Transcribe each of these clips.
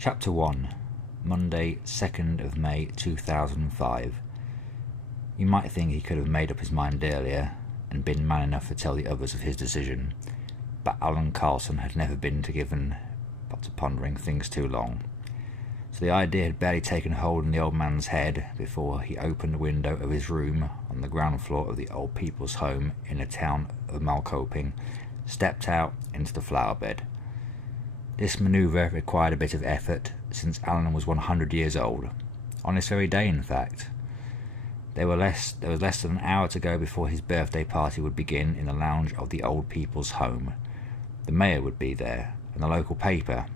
Chapter 1, Monday, 2nd of May 2005. You might think he could have made up his mind earlier and been man enough to tell the others of his decision, but Alan Carlson had never been given to pondering things too long. So the idea had barely taken hold in the old man's head before he opened the window of his room on the ground floor of the old people's home in the town of Malcoping, stepped out into the flower bed. This manoeuvre required a bit of effort, since Alan was 100 years old. On this very day, in fact. There was less than an hour to go before his birthday party would begin in the lounge of the old people's home. The mayor would be there, and the local paper,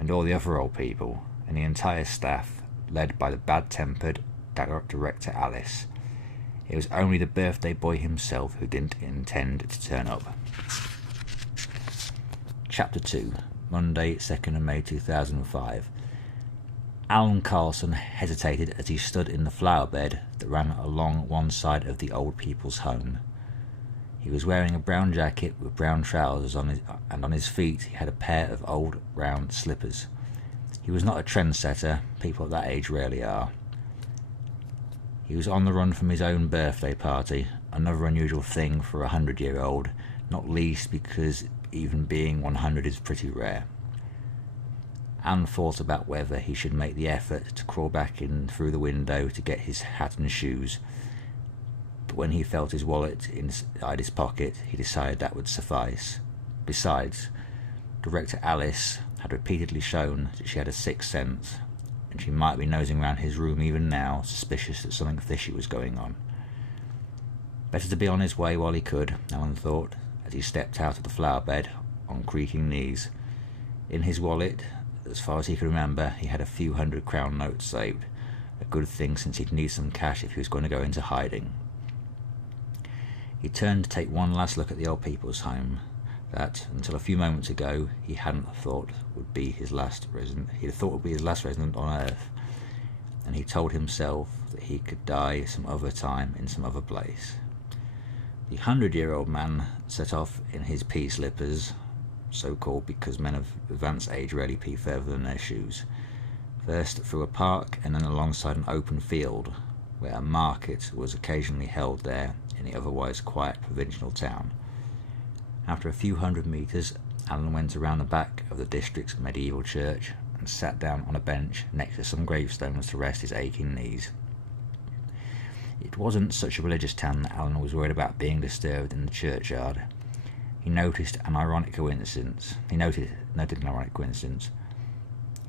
and all the other old people, and the entire staff, led by the bad-tempered director Alice. It was only the birthday boy himself who didn't intend to turn up. Chapter 2, Monday, 2nd of May 2005. Alan Carlson hesitated as he stood in the flower bed that ran along one side of the old people's home. He was wearing a brown jacket with brown trousers and on his feet he had a pair of old round slippers. He was not a trendsetter, people at that age rarely are. He was on the run from his own birthday party, another unusual thing for a 100-year-old, not least because even being 100 is pretty rare. Anne thought about whether he should make the effort to crawl back in through the window to get his hat and shoes, but when he felt his wallet inside his pocket, he decided that would suffice. Besides, Director Alice had repeatedly shown that she had a sixth sense, and she might be nosing around his room even now, suspicious that something fishy was going on. Better to be on his way while he could, Alan thought, as he stepped out of the flower bed on creaking knees. In his wallet, as far as he could remember, he had a few £100 notes saved, a good thing since he'd need some cash if he was going to go into hiding. He turned to take one last look at the old people's home, that, until a few moments ago, he hadn't thought would be his last resident. He had thought would be his last resident on Earth, and he told himself that he could die some other time in some other place. The 100-year-old man set off in his pea slippers, so-called because men of advanced age rarely pee further than their shoes, first through a park and then alongside an open field, where a market was occasionally held there in the otherwise quiet provincial town. After a few hundred metres, Alan went around the back of the district's medieval church and sat down on a bench next to some gravestones to rest his aching knees. It wasn't such a religious town that Alan was worried about being disturbed in the churchyard. He noted an ironic coincidence.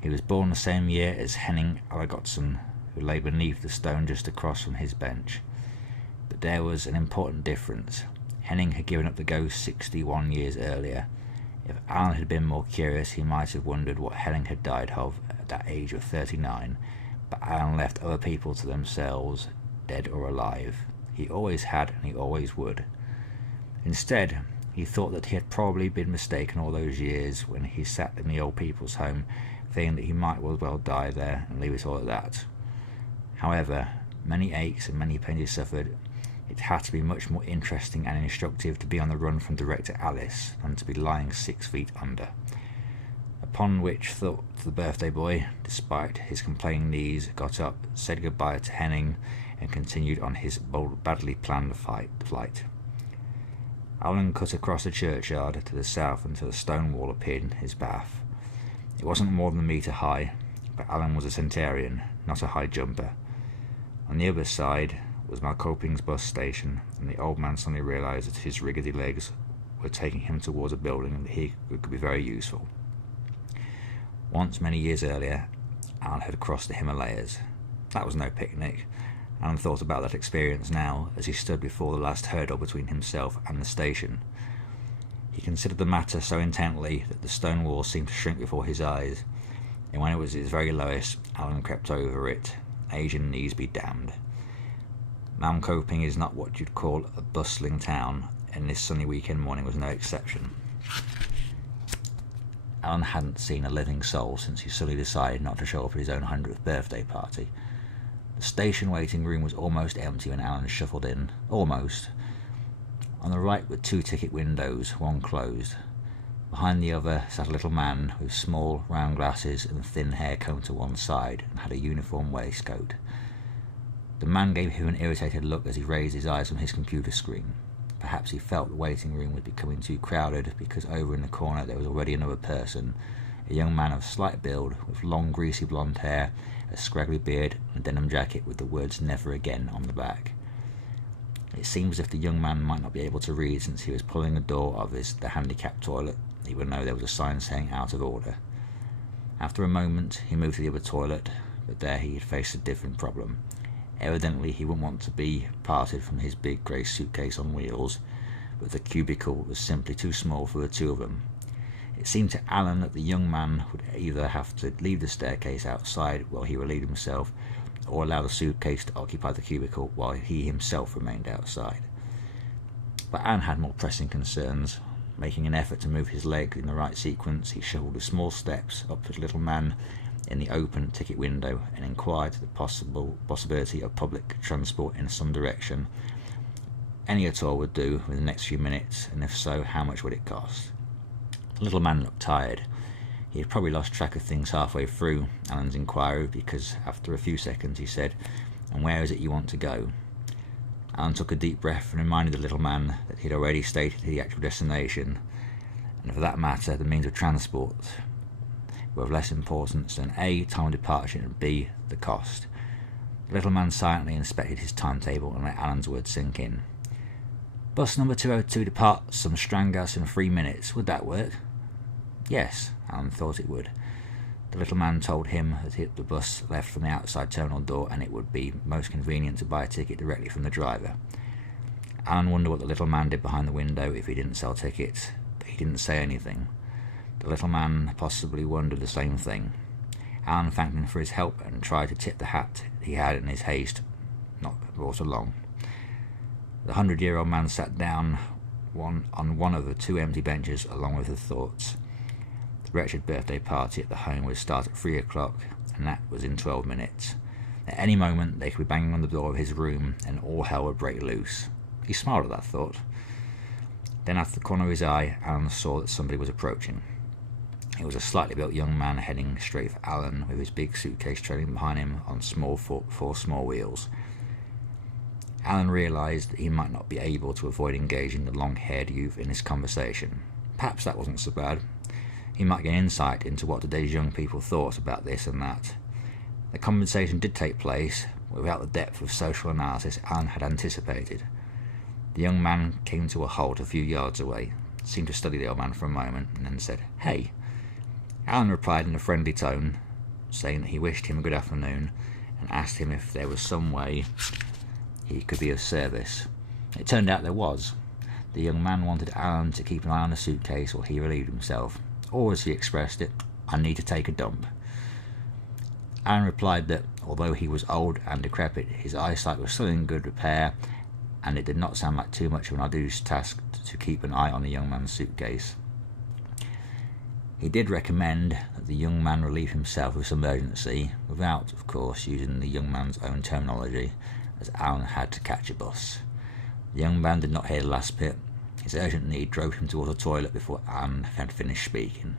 He was born the same year as Henning Algotsson, who lay beneath the stone just across from his bench. But there was an important difference. Henning had given up the ghost 61 years earlier. If Alan had been more curious, he might have wondered what Henning had died of at that age of 39, but Alan left other people to themselves, dead or alive. He always had, and he always would. Instead, he thought that he had probably been mistaken all those years when he sat in the old people's home, thinking that he might as well die there and leave it all at that. However, many aches and many pains he suffered, it had to be much more interesting and instructive to be on the run from Director Alice than to be lying 6 feet under. Upon which thought the birthday boy, despite his complaining knees, got up, said goodbye to Henning, and continued on his badly planned flight. Alan cut across the churchyard to the south until a stone wall appeared in his path. It wasn't more than a metre high, but Alan was a centurion, not a high jumper. On the other side was Malcoping's bus station, and the old man suddenly realised that his rickety legs were taking him towards a building that he could be very useful. Once, many years earlier, Alan had crossed the Himalayas. That was no picnic. Alan thought about that experience now as he stood before the last hurdle between himself and the station. He considered the matter so intently that the stone wall seemed to shrink before his eyes, and when it was at its very lowest, Alan crept over it, age and knees be damned. Malcoping is not what you'd call a bustling town, and this sunny weekend morning was no exception. Alan hadn't seen a living soul since he suddenly decided not to show up at his own 100th birthday party. The station waiting room was almost empty when Alan shuffled in. Almost. On the right were 2 ticket windows, one closed. Behind the other sat a little man with small round glasses and thin hair combed to one side, and had a uniform waistcoat. The man gave him an irritated look as he raised his eyes from his computer screen. Perhaps he felt the waiting room was becoming too crowded, because over in the corner there was already another person, a young man of slight build, with long greasy blonde hair, a scraggly beard, and a denim jacket with the words "Never Again" on the back. It seemed as if the young man might not be able to read, since he was pulling the door of the handicapped toilet, even though there was a sign saying "out of order." After a moment he moved to the other toilet, but there he had faced a different problem. Evidently he wouldn't want to be parted from his big grey suitcase on wheels, but the cubicle was simply too small for the two of them. It seemed to Alan that the young man would either have to leave the staircase outside while he relieved himself, or allow the suitcase to occupy the cubicle while he himself remained outside. But Alan had more pressing concerns. Making an effort to move his legs in the right sequence, he shuffled the small steps up to the little man in the open ticket window and inquired the possibility of public transport in some direction. Any at all would do within the next few minutes, and if so, how much would it cost? The little man looked tired. He had probably lost track of things halfway through Alan's inquiry, because after a few seconds he said, "And where is it you want to go?" Alan took a deep breath and reminded the little man that he had already stated the actual destination, and for that matter the means of transport were of less importance than A, time of departure, and B, the cost. The little man silently inspected his timetable and let Alan's words sink in. "Bus number 202 departs from Stranghouse in 3 minutes. Would that work?" Yes, Alan thought it would. The little man told him that the bus left from the outside terminal door, and it would be most convenient to buy a ticket directly from the driver. Alan wondered what the little man did behind the window if he didn't sell tickets, but he didn't say anything. The little man possibly wondered the same thing. Alan thanked him for his help and tried to tip the hat he had in his haste not brought along. The 100-year-old man sat down on one of the two empty benches along with his thoughts. The wretched birthday party at the home would start at 3 o'clock, and that was in 12 minutes. At any moment they could be banging on the door of his room, and all hell would break loose. He smiled at that thought. Then, out of the corner of his eye, Alan saw that somebody was approaching. It was a slightly built young man heading straight for Alan, with his big suitcase trailing behind him on four small wheels. Alan realised that he might not be able to avoid engaging the long-haired youth in this conversation. Perhaps that wasn't so bad. He might gain insight into what today's young people thought about this and that. The conversation did take place without the depth of social analysis Alan had anticipated. The young man came to a halt a few yards away, seemed to study the old man for a moment, and then said, "Hey." Alan replied in a friendly tone, saying that he wished him a good afternoon, and asked him if there was some way he could be of service. It turned out there was. The young man wanted Alan to keep an eye on the suitcase while he relieved himself, or as he expressed it, "I need to take a dump." Alan replied that, although he was old and decrepit, his eyesight was still in good repair, and it did not sound like too much of an arduous task to keep an eye on the young man's suitcase. He did recommend that the young man relieve himself with some urgency, without, of course, using the young man's own terminology, as Alan had to catch a bus. The young man did not hear the last bit. His urgent need drove him towards the toilet before Alan had finished speaking.